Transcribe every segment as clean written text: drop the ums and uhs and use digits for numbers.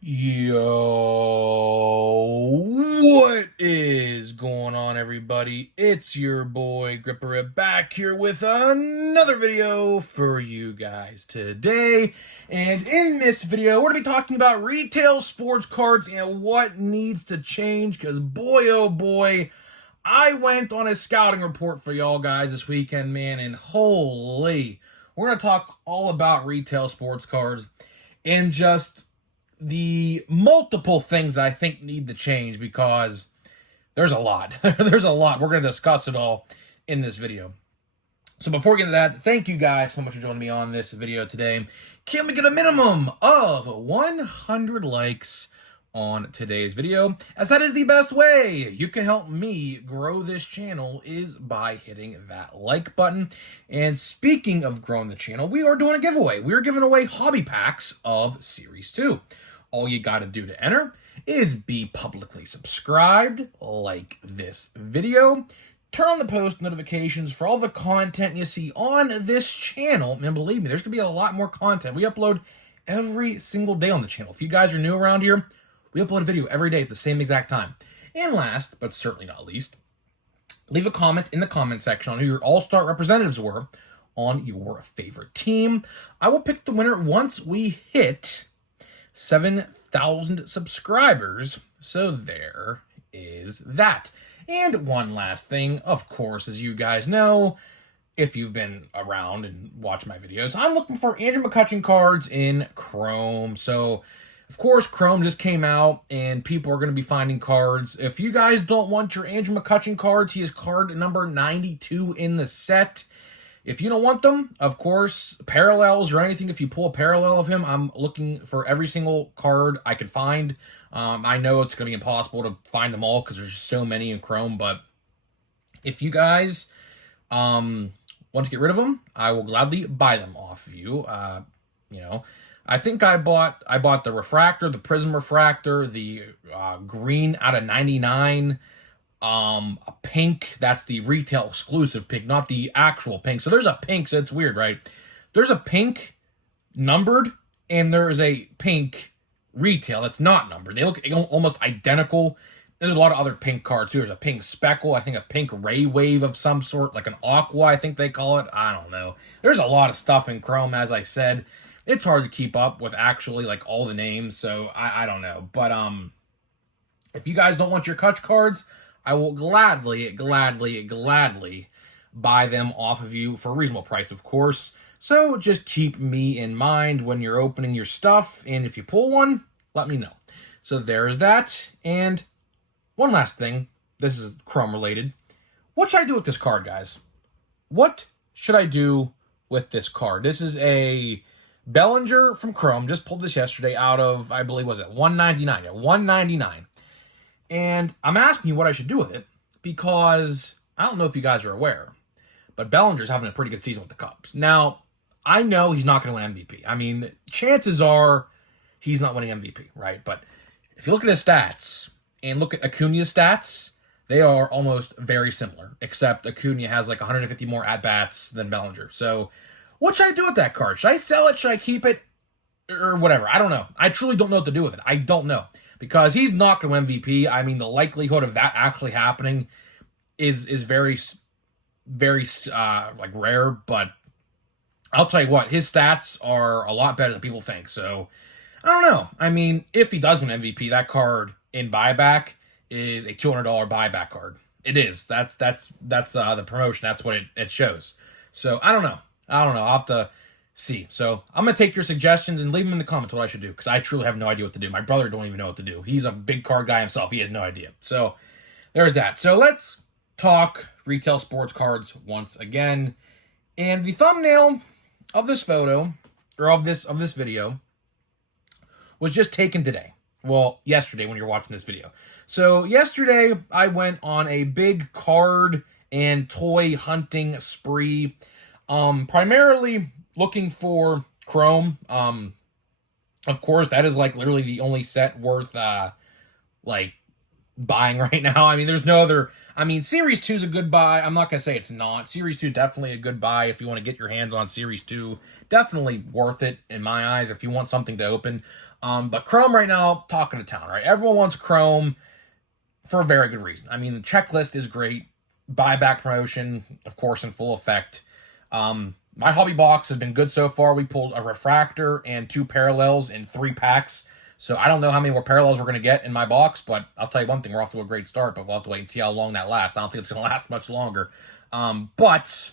Yo, what is going on, everybody? It's your boy Gripper back here with another video for you guys today. And in this video, we're going to be talking about retail sports cards and what needs to change. Because boy, oh boy, I went on a scouting report for y'all guys this weekend, man, and holy, we're going to talk all about retail sports cards and just the multiple things I think need to change because there's a lot. There's a lot. We're going to discuss it all in this video. So before we get into that, thank you guys so much for joining me on this video today. Can we get a minimum of 100 likes on today's video, as that is the best way you can help me grow this channel is by hitting that like button. And speaking of growing the channel, we are doing a giveaway. We're giving away hobby packs of Series 2. All you got to do to enter is be publicly subscribed, like this video, turn on the post notifications for all the content you see on this channel, and believe me, there's going to be a lot more content. We upload every single day on the channel. If you guys are new around here, we upload a video every day at the same exact time. And last, but certainly not least, leave a comment in the comment section on who your all-star representatives were on your favorite team. I will pick the winner once we hit 7,000 subscribers. So there is that. And one last thing, of course, as you guys know, if you've been around and watched my videos, I'm looking for Andrew McCutchen cards in Chrome. So, of course, Chrome just came out and people are going to be finding cards. If you guys don't want your Andrew McCutchen cards, he is card number 92 in the set. If you don't want them, of course, parallels or anything, if you pull a parallel of him, I'm looking for every single card I could find. I know it's going to be impossible to find them all because there's just so many in Chrome, but if you guys want to get rid of them, I will gladly buy them off of you. I think I bought the Refractor, the Prism Refractor, the green out of 99, a pink, that's the retail exclusive pink, not the actual pink. So there's a pink, so it's weird, right? There's a pink numbered and there's a pink retail that's not numbered. They look almost identical. There's a lot of other pink cards too. There's a pink speckle, I think a pink ray wave of some sort, like an aqua, I think they call it. I don't know. There's a lot of stuff in Chrome, as I said. It's hard to keep up with actually like all the names, so I don't know. But if you guys don't want your Kutch cards, I will gladly buy them off of you for a reasonable price, of course. So just keep me in mind when you're opening your stuff, and if you pull one, let me know. So there is that. And one last thing, this is Chrome related. What should I do with this card, guys? What should I do with this card? This is a Bellinger from Chrome. Just pulled this yesterday out of, I believe, was it 199? Yeah, 199. And I'm asking you what I should do with it because I don't know if you guys are aware, but Bellinger's having a pretty good season with the Cubs. Now, I know he's not going to win MVP. I mean, chances are he's not winning MVP, right? But if you look at his stats and look at Acuna's stats, they are almost very similar, except Acuna has like 150 more at-bats than Bellinger. So what should I do with that card? Should I sell it? Should I keep it? Or whatever. I don't know. I truly don't know what to do with it. I don't know. Because he's not going to MVP. I mean, the likelihood of that actually happening is very like rare. But I'll tell you what, his stats are a lot better than people think. So I don't know. I mean, if he does win MVP, that card in buyback is a $200 buyback card. It is. That's the promotion. That's what it shows. So I don't know. I'll have to see. So I'm going to take your suggestions and leave them in the comments what I should do, because I truly have no idea what to do. My brother don't even know what to do. He's a big card guy himself. He has no idea. So there's that. So let's talk retail sports cards once again. And the thumbnail of this photo, or of this video, was just taken today. Well, yesterday when you're watching this video. So yesterday I went on a big card and toy hunting spree. Primarily looking for Chrome. Of course, that is like literally the only set worth like buying right now. I mean, there's no other. I mean, Series 2 is a good buy. I'm not going to say it's not. Series 2 definitely a good buy if you want to get your hands on Series 2. Definitely worth it in my eyes if you want something to open. But Chrome right now, talking to town, right? Everyone wants Chrome for a very good reason. I mean, the checklist is great. Buyback promotion, of course, in full effect. My hobby box has been good so far. We pulled a refractor and 2 parallels in 3 packs. So I don't know how many more parallels we're going to get in my box, but I'll tell you one thing, we're off to a great start, but we'll have to wait and see how long that lasts. I don't think it's going to last much longer. But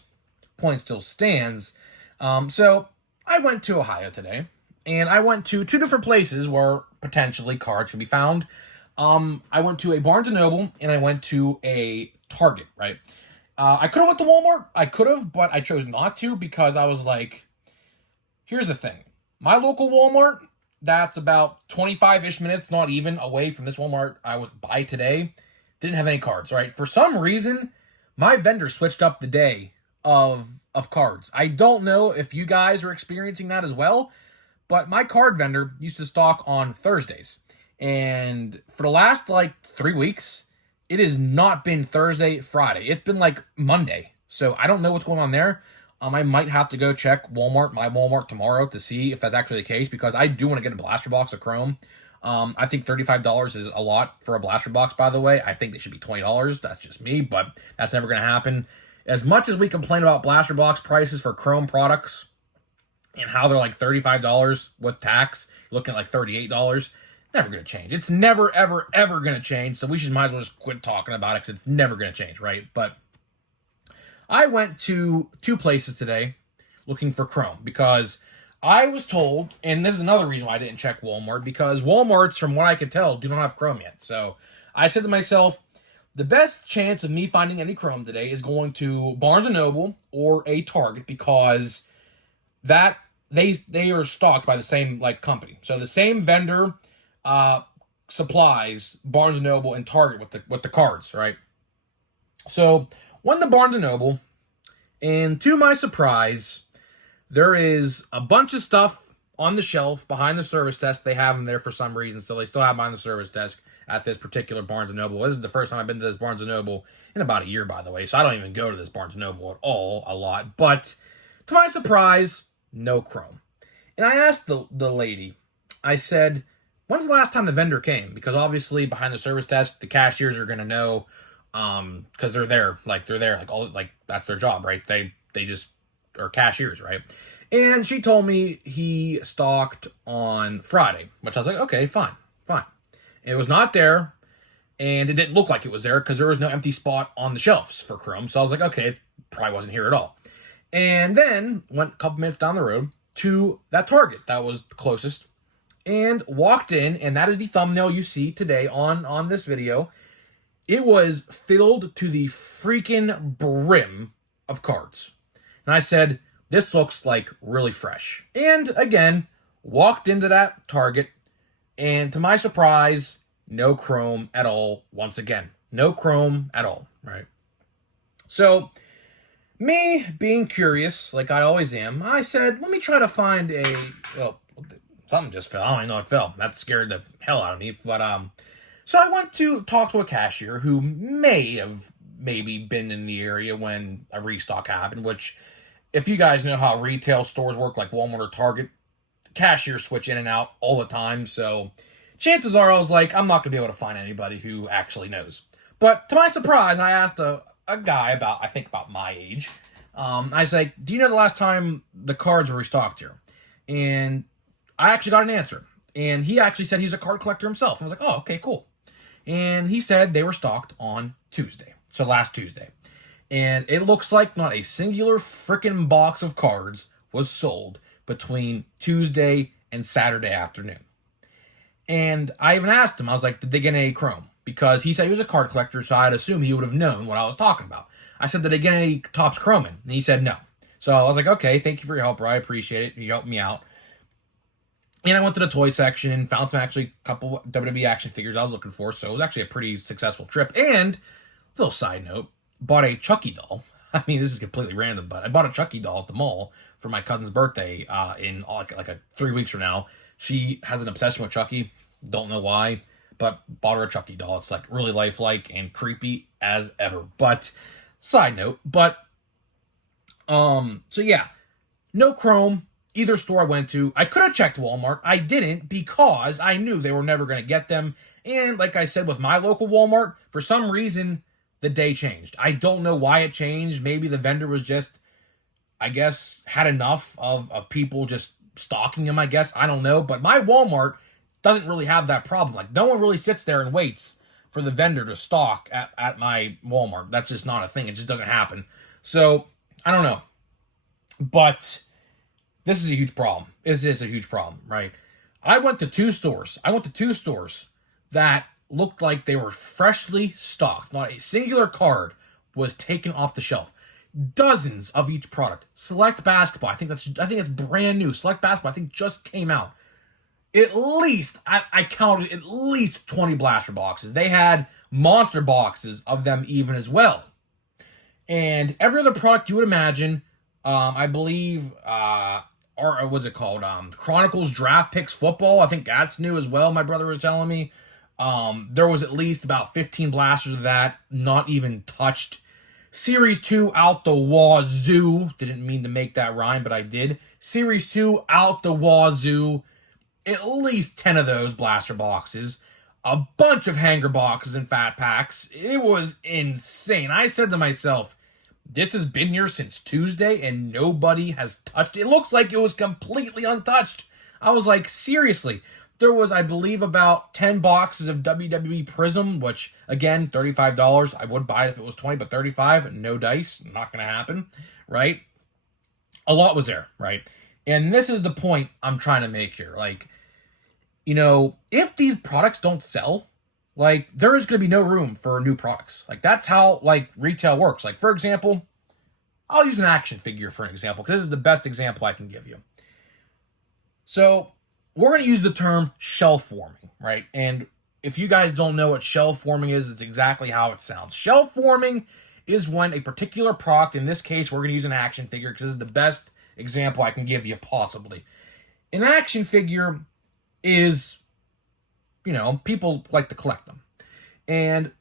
point still stands. So I went to Ohio today, and I went to 2 different places where potentially cards can be found. I went to a Barnes & Noble, and I went to a Target, right? I could have went to Walmart. I could have, but I chose not to because I was like, here's the thing. My local Walmart, that's about 25-ish minutes, not even, away from this Walmart I was by today. Didn't have any cards, right? For some reason, my vendor switched up the day of cards. I don't know if you guys are experiencing that as well, but my card vendor used to stock on Thursdays. And for the last, 3 weeks, it has not been Thursday, Friday. It's been, Monday. So I don't know what's going on there. I might have to go check my Walmart tomorrow to see if that's actually the case, because I do want to get a blaster box of Chrome. I think $35 is a lot for a blaster box, by the way. I think they should be $20. That's just me, but that's never going to happen. As much as we complain about blaster box prices for Chrome products and how they're like $35 with tax, looking at $38, never going to change. It's never, ever, ever going to change, so we might as well just quit talking about it because it's never going to change, right? But I went to 2 places today looking for Chrome because I was told, and this is another reason why I didn't check Walmart, because Walmarts, from what I could tell, do not have Chrome yet. So I said to myself, the best chance of me finding any Chrome today is going to Barnes & Noble or a Target, because that they are stocked by the same company. So the same vendor supplies Barnes & Noble and Target with the cards, right? So went to Barnes & Noble, and to my surprise, there is a bunch of stuff on the shelf behind the service desk. They have them there for some reason, so they still have them on the service desk at this particular Barnes & Noble. This is the first time I've been to this Barnes & Noble in about a year, by the way, so I don't even go to this Barnes & Noble at all a lot. But to my surprise, no Chrome. And I asked the lady, I said, when's the last time the vendor came? Because obviously behind the service desk, the cashiers are going to know, because they're there, that's their job, right? They just are cashiers, right? And she told me he stocked on Friday, which I was like, okay, fine. It was not there, and it didn't look like it was there because there was no empty spot on the shelves for Chrome. So I was like, okay, it probably wasn't here at all. And then went a couple minutes down the road to that Target that was closest, and walked in, and that is the thumbnail you see today on this video. It was filled to the freaking brim of cards. And I said, this looks really fresh. And again, walked into that Target, and to my surprise, no Chrome at all once again. No Chrome at all, right? So, me being curious, like I always am, I said, let me try to find something just fell. I don't even know it fell. That scared the hell out of me. But, so I went to talk to a cashier who maybe been in the area when a restock happened, which, if you guys know how retail stores work, like Walmart or Target, cashiers switch in and out all the time. So chances are I was like, I'm not going to be able to find anybody who actually knows. But to my surprise, I asked a guy about my age. I was like, do you know the last time the cards were restocked here? And I actually got an answer. And he actually said he's a card collector himself. And I was like, oh, okay, cool. And he said they were stocked on Tuesday. So last Tuesday. And it looks like not a singular freaking box of cards was sold between Tuesday and Saturday afternoon. And I even asked him, I was like, did they get any Chrome? Because he said he was a card collector, so I'd assume he would have known what I was talking about. I said, did they get any Topps Chrome in? And he said no. So I was like, okay, thank you for your help, bro. I appreciate it. You helped me out. And I went to the toy section and found a couple WWE action figures I was looking for. So it was actually a pretty successful trip. And, little side note, bought a Chucky doll. I mean, this is completely random, but I bought a Chucky doll at the mall for my cousin's birthday in 3 weeks from now. She has an obsession with Chucky. Don't know why. but bought her a Chucky doll. It's like really lifelike and creepy as ever. But side note, so yeah, no Chrome, either store I went to. I could have checked Walmart. I didn't because I knew they were never going to get them. And like I said, with my local Walmart, for some reason, the day changed. I don't know why it changed. Maybe the vendor was just, I guess, had enough of people just stalking him, I guess. I don't know. But my Walmart doesn't really have that problem. Like, no one really sits there and waits for the vendor to stalk at my Walmart. That's just not a thing. It just doesn't happen. So, I don't know. But this is a huge problem. This is a huge problem, right? I went to two stores that looked like they were freshly stocked. Not a singular card was taken off the shelf. Dozens of each product. Select Basketball, I think it's brand new. Select Basketball, I think just came out. At least, I counted at least 20 blaster boxes. They had monster boxes of them even as well. And every other product you would imagine, I believe, or what's it called? Chronicles Draft Picks Football. I think that's new as well, my brother was telling me. There was at least about 15 blasters of that, not even touched. Series 2 out the wazoo. Didn't mean to make that rhyme, but I did. Series 2 out the wazoo. At least 10 of those blaster boxes. A bunch of hanger boxes and fat packs. It was insane. I said to myself, this has been here since Tuesday and nobody has touched it. It looks like it was completely untouched. I was like, seriously. There was, I believe, about 10 boxes of WWE Prism, which, again, $35. I would buy it if it was 20, but 35, no dice. Not going to happen, right? A lot was there, right? And this is the point I'm trying to make here. Like, you know, if these products don't sell, like, there is going to be no room for new products. Like, that's how, like, retail works. Like, for example, I'll use an action figure for an example, because this is the best example I can give you. So, we're going to use the term shelf warming, right? And if you guys don't know what shelf warming is, it's exactly how it sounds. Shelf warming is when a particular product, in this case, we're going to use an action figure because this is the best example I can give you possibly. An action figure is, you know, people like to collect them. And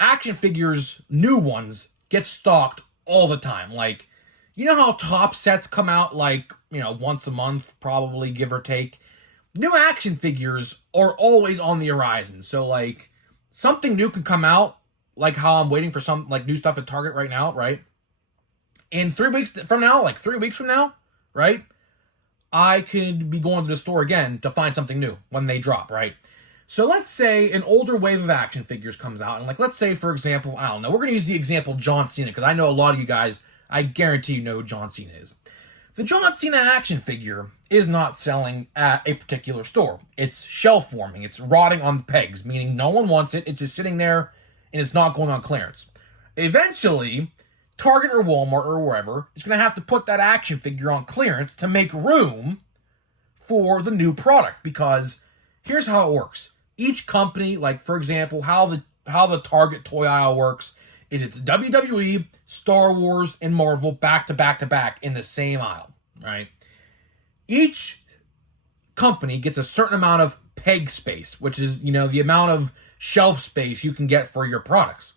action figures, new ones, get stocked all the time. Like, you know how top sets come out like, you know, once a month, probably, give or take? New action figures are always on the horizon. So, like, something new can come out, like how I'm waiting for some, like, new stuff at Target right now, right? And 3 weeks from now, right? I could be going to the store again to find something new when they drop, right? So let's say an older wave of action figures comes out. And, like, let's say, for example, I don't know. We're going to use the example John Cena, because I know a lot of you guys, I guarantee you know who John Cena is. The John Cena action figure is not selling at a particular store. It's shelf warming. It's rotting on the pegs, meaning no one wants it. It's just sitting there, and it's not going on clearance. Eventually, Target or Walmart or wherever is going to have to put that action figure on clearance to make room for the new product. Because here's how it works. Each company, like, for example, how the Target toy aisle works is it's WWE, Star Wars, and Marvel back to back to back in the same aisle, right? Each company gets a certain amount of peg space, which is, you know, the amount of shelf space you can get for your products.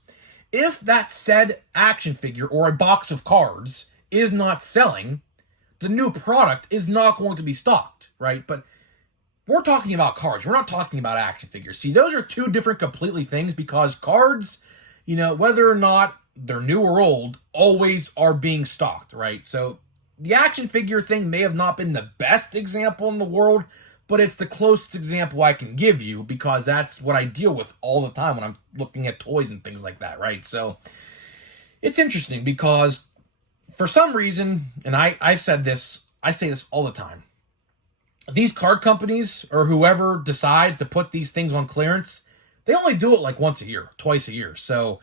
If that said action figure or a box of cards is not selling, the new product is not going to be stocked, right? But we're talking about cards. We're not talking about action figures. See, those are two different completely things, because cards, you know, whether or not they're new or old, always are being stocked, right? So the action figure thing may have not been the best example in the world, but it's the closest example I can give you, because that's what I deal with all the time when I'm looking at toys and things like that, right? So it's interesting because for some reason, and I say this all the time, these card companies or whoever decides to put these things on clearance, they only do it like once a year, twice a year. So,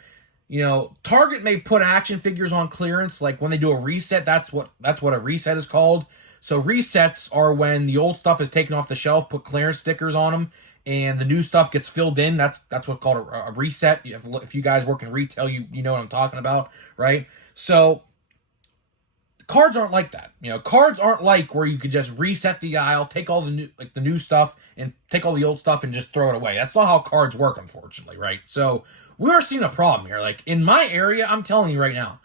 you know, Target may put action figures on clearance, like when they do a reset. That's what a reset is called. So resets are when the old stuff is taken off the shelf, put clearance stickers on them, and the new stuff gets filled in. That's what's called a reset. If you guys work in retail, you know what I'm talking about, right? So Cards aren't like that. Cards aren't like where you could just reset the aisle, take all the new stuff, and take all the old stuff and just throw it away. That's not how cards work, unfortunately, right? So we're seeing a problem here. Like in my area, I'm telling you right now,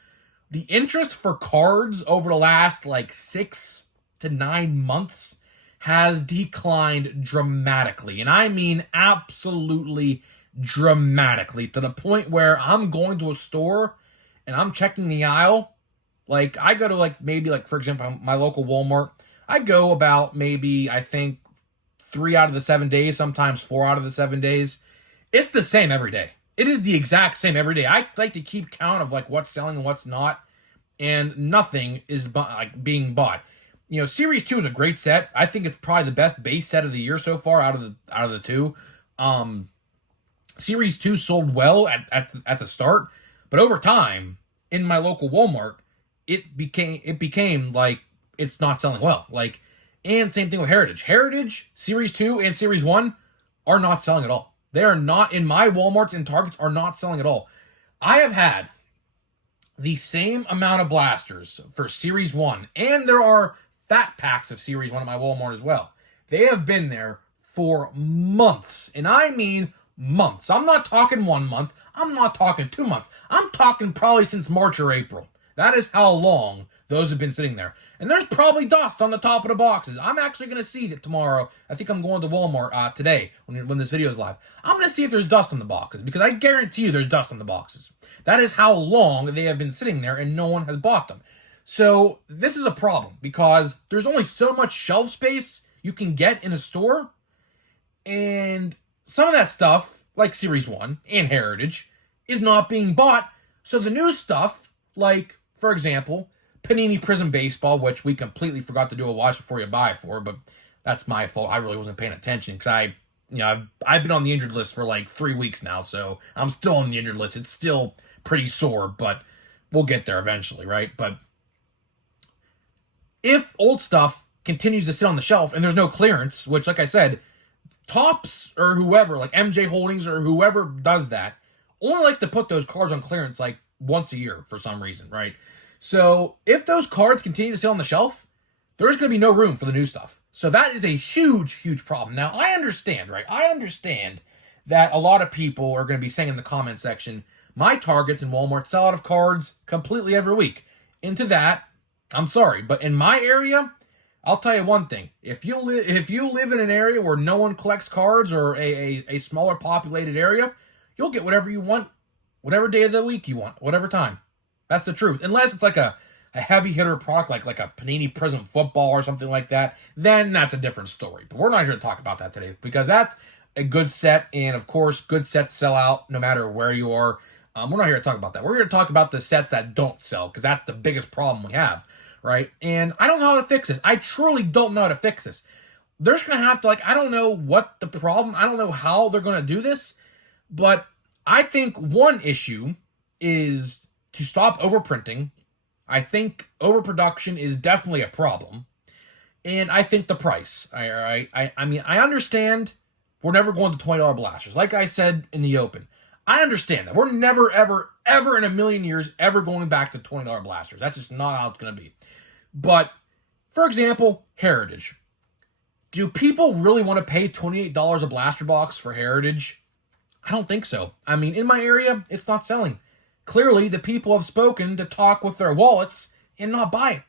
the interest for cards over the last 6 to 9 months has declined dramatically. And I mean absolutely dramatically, to the point where I'm going to a store and I'm checking the aisle. Like I go to maybe for example, my local Walmart. I go about maybe, I think, 3 out of the 7 days, sometimes 4 out of the 7 days. It's the same every day. It is the exact same every day. I like to keep count of what's selling and what's not, and nothing is being bought. Series 2 is a great set. I think it's probably the best base set of the year so far out of the two. Series 2 sold well at the start, but over time in my local Walmart, it became it's not selling well. And same thing with Heritage. Heritage Series 2 and Series 1 are not selling at all. They are not, in my Walmarts and Targets, are not selling at all. I have had the same amount of blasters for Series 1, and there are fat packs of Series 1 at my Walmart as well. They have been there for months, and I mean months. I'm not talking 1 month. I'm not talking 2 months. I'm talking probably since March or April. That is how long those have been sitting there. And there's probably dust on the top of the boxes. I'm actually going to see that tomorrow. I think I'm going to Walmart today when this video is live. I'm going to see if there's dust on the boxes, because I guarantee you there's dust on the boxes. That is how long they have been sitting there and no one has bought them. So this is a problem, because there's only so much shelf space you can get in a store. And some of that stuff, like Series 1 and Heritage, is not being bought. So the new stuff, for example, Panini Prism Baseball, which we completely forgot to do a watch before you buy for, but that's my fault. I really wasn't paying attention, because I've been on the injured list for 3 weeks now, so I'm still on the injured list. It's still pretty sore, but we'll get there eventually, right? But if old stuff continues to sit on the shelf and there's no clearance, which, like I said, Topps or whoever, MJ Holdings or whoever does that, only likes to put those cards on clearance once a year for some reason, right? So if those cards continue to sit on the shelf, there's going to be no room for the new stuff. So that is a huge, huge problem. Now, I understand, right? I understand that a lot of people are going to be saying in the comment section, my Targets and Walmart sell out of cards completely every week. Into that, I'm sorry, but in my area, I'll tell you one thing. If you live in an area where no one collects cards, or a smaller populated area, you'll get whatever you want, whatever day of the week you want, whatever time. That's the truth. Unless it's a heavy hitter product like a Panini Prism Football or something like that, then that's a different story. But we're not here to talk about that today, because that's a good set, and of course, good sets sell out no matter where you are. We're not here to talk about that. We're here to talk about the sets that don't sell, because that's the biggest problem we have, right? And I don't know how to fix this. I truly don't know how to fix this. They're just going to have to, I don't know what the problem, I don't know how they're going to do this, but I think one issue is to stop overprinting. I think overproduction is definitely a problem. And I think the price. I mean, I understand we're never going to $20 blasters. Like I said in the open, I understand that. We're never, ever, ever in a million years ever going back to $20 blasters. That's just not how it's going to be. But, for example, Heritage. Do people really want to pay $28 a blaster box for Heritage? I don't think so. I mean, in my area, it's not selling. Clearly, the people have spoken to talk with their wallets and not buy it.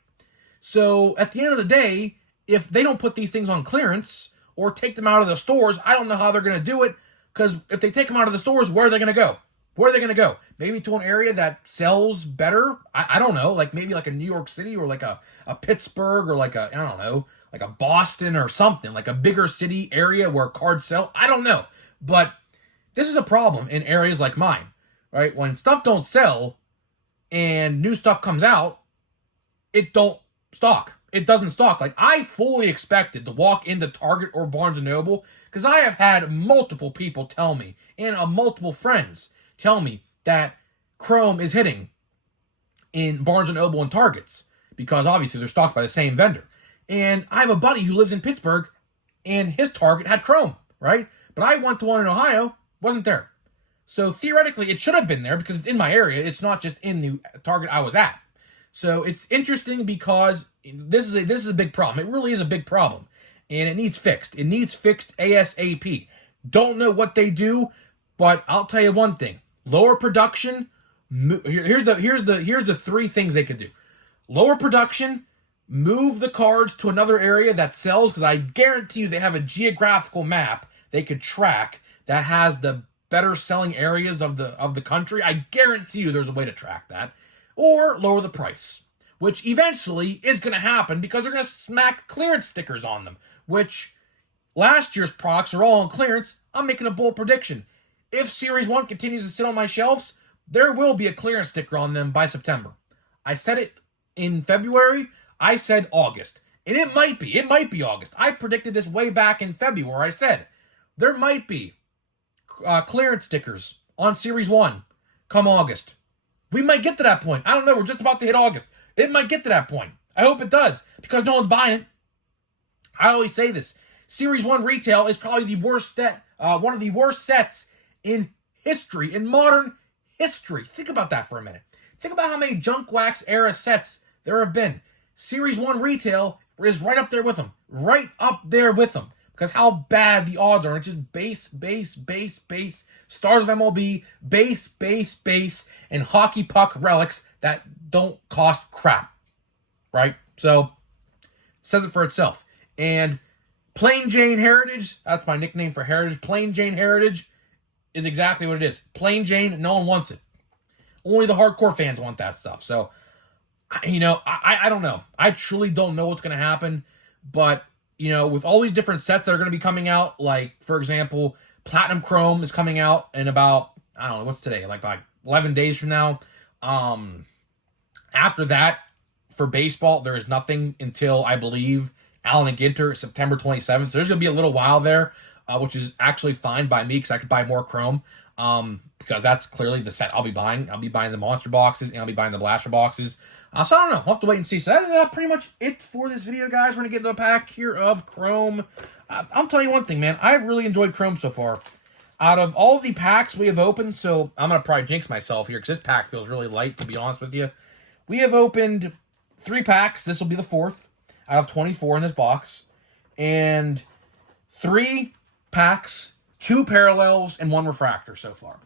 So, at the end of the day, if they don't put these things on clearance or take them out of the stores, I don't know how they're going to do it, because if they take them out of the stores, where are they going to go? Where are they going to go? Maybe to an area that sells better? I don't know, maybe a New York City, or a Pittsburgh, or I don't know, a Boston or something, a bigger city area where cards sell. I don't know. But this is a problem in areas like mine, right? When stuff don't sell and new stuff comes out, it don't stock. It doesn't stock. I fully expected to walk into Target or Barnes & Noble, because I have had multiple people tell me, and multiple friends tell me, that Chrome is hitting in Barnes & Noble and Targets, because obviously they're stocked by the same vendor. And I have a buddy who lives in Pittsburgh, and his Target had Chrome, right? But I went to one in Ohio, wasn't there. So theoretically, it should have been there, because it's in my area. It's not just in the Target I was at. So it's interesting because this is a big problem. It really is a big problem, and it needs fixed. It needs fixed ASAP. Don't know what they do, but I'll tell you one thing: lower production. Here's the three things they could do: lower production, move the cards to another area that sells, because I guarantee you they have a geographical map they could track that has the better selling areas of the country. I guarantee you there's a way to track that. Or lower the price, which eventually is going to happen because they're going to smack clearance stickers on them, which last year's products are all on clearance. I'm making a bold prediction. If Series 1 continues to sit on my shelves, there will be a clearance sticker on them by September. I said it in February. I said August. And it might be August. I predicted this way back in February. I said there might be clearance stickers on Series 1 come August. We might get to that point. I don't know. We're just about to hit August. It might get to that point. I hope it does, because no one's buying it. I always say this. Series 1 retail is probably the worst set, one of the worst sets in history, in modern history. Think about that for a minute. Think about how many Junk Wax era sets there have been. Series 1 retail is right up there with them. Right up there with them. Because how bad the odds are. It's just base, Stars of MLB, base, and hockey puck relics that don't cost crap. Right? So, it says it for itself. And Plain Jane Heritage, that's my nickname for Heritage. Plain Jane Heritage is exactly what it is. Plain Jane, no one wants it. Only the hardcore fans want that stuff. So, I don't know. I truly don't know what's going to happen. But, with all these different sets that are going to be coming out, like, for example, Platinum Chrome is coming out in about, I don't know, what's today? Like 11 days from now. After that, for baseball, there is nothing until, I believe, Allen and Ginter, September 27th. So there's going to be a little while there, which is actually fine by me, because I could buy more Chrome. Because that's clearly the set I'll be buying. I'll be buying the Monster boxes, and I'll be buying the Blaster boxes. So I don't know. We'll have to wait and see. So that is pretty much it for this video, guys. We're going to get into a pack here of Chrome. I'll tell you one thing, man. I've really enjoyed Chrome so far. Out of all the packs we have opened, so I'm going to probably jinx myself here, because this pack feels really light, to be honest with you. We have opened 3 packs. This will be the 4th out of 24 in this box. And 3 packs, 2 parallels, and 1 refractor so far.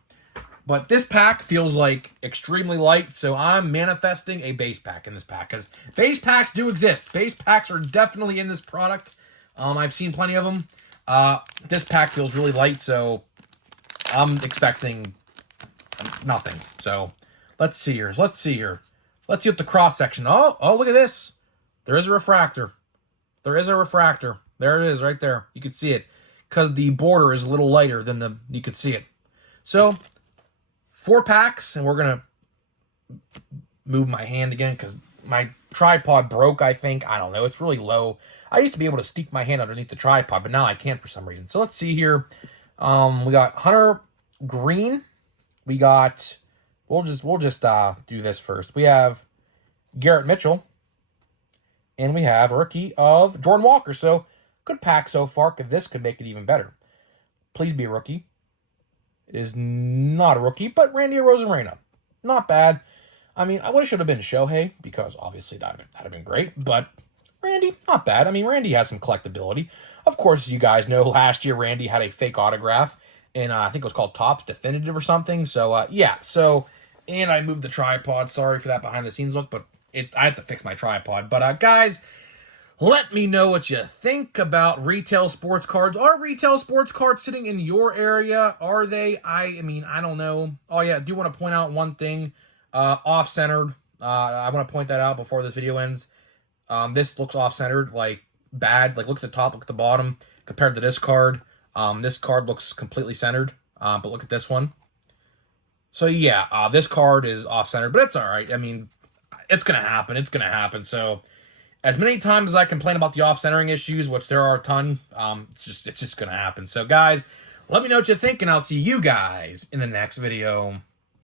But this pack feels like extremely light, so I'm manifesting a base pack in this pack, because base packs do exist. Base packs are definitely in this product. I've seen plenty of them. This pack feels really light, so I'm expecting nothing. So let's see here. Let's see what the cross section. Oh, look at this. There is a refractor. There is a refractor. There it is, right there. You can see it, because the border is a little lighter than you can see it. So 4 packs, and we're going to move my hand again because my tripod broke, I think. I don't know. It's really low. I used to be able to stick my hand underneath the tripod, but now I can't for some reason. So let's see here. We got Hunter Green. We got, we'll just do this first. We have Garrett Mitchell. And we have a rookie of Jordan Walker. So good pack so far, because this could make it even better. Please be a rookie. It is not a rookie, but Randy Arozarena. Not bad. I mean, I wish it should have been Shohei, because obviously that'd have been great. But Randy, not bad. I mean, Randy has some collectability. Of course, you guys know last year Randy had a fake autograph, and I think it was called Topps Definitive or something. So, yeah. So, and I moved the tripod. Sorry for that behind-the-scenes look, but I have to fix my tripod. But, guys, let me know what you think about retail sports cards. Are retail sports cards sitting in your area? Are they? I mean, I don't know. Oh, yeah, I do want to point out one thing. Off-centered. I want to point that out before this video ends. This looks off-centered, like, bad. Like, look at the top, look at the bottom. Compared to this card, this card looks completely centered. But look at this one. So, yeah, this card is off-centered, but it's all right. I mean, it's going to happen. It's going to happen. So, as many times as I complain about the off-centering issues, which there are a ton, it's just going to happen. So, guys, let me know what you think, and I'll see you guys in the next video.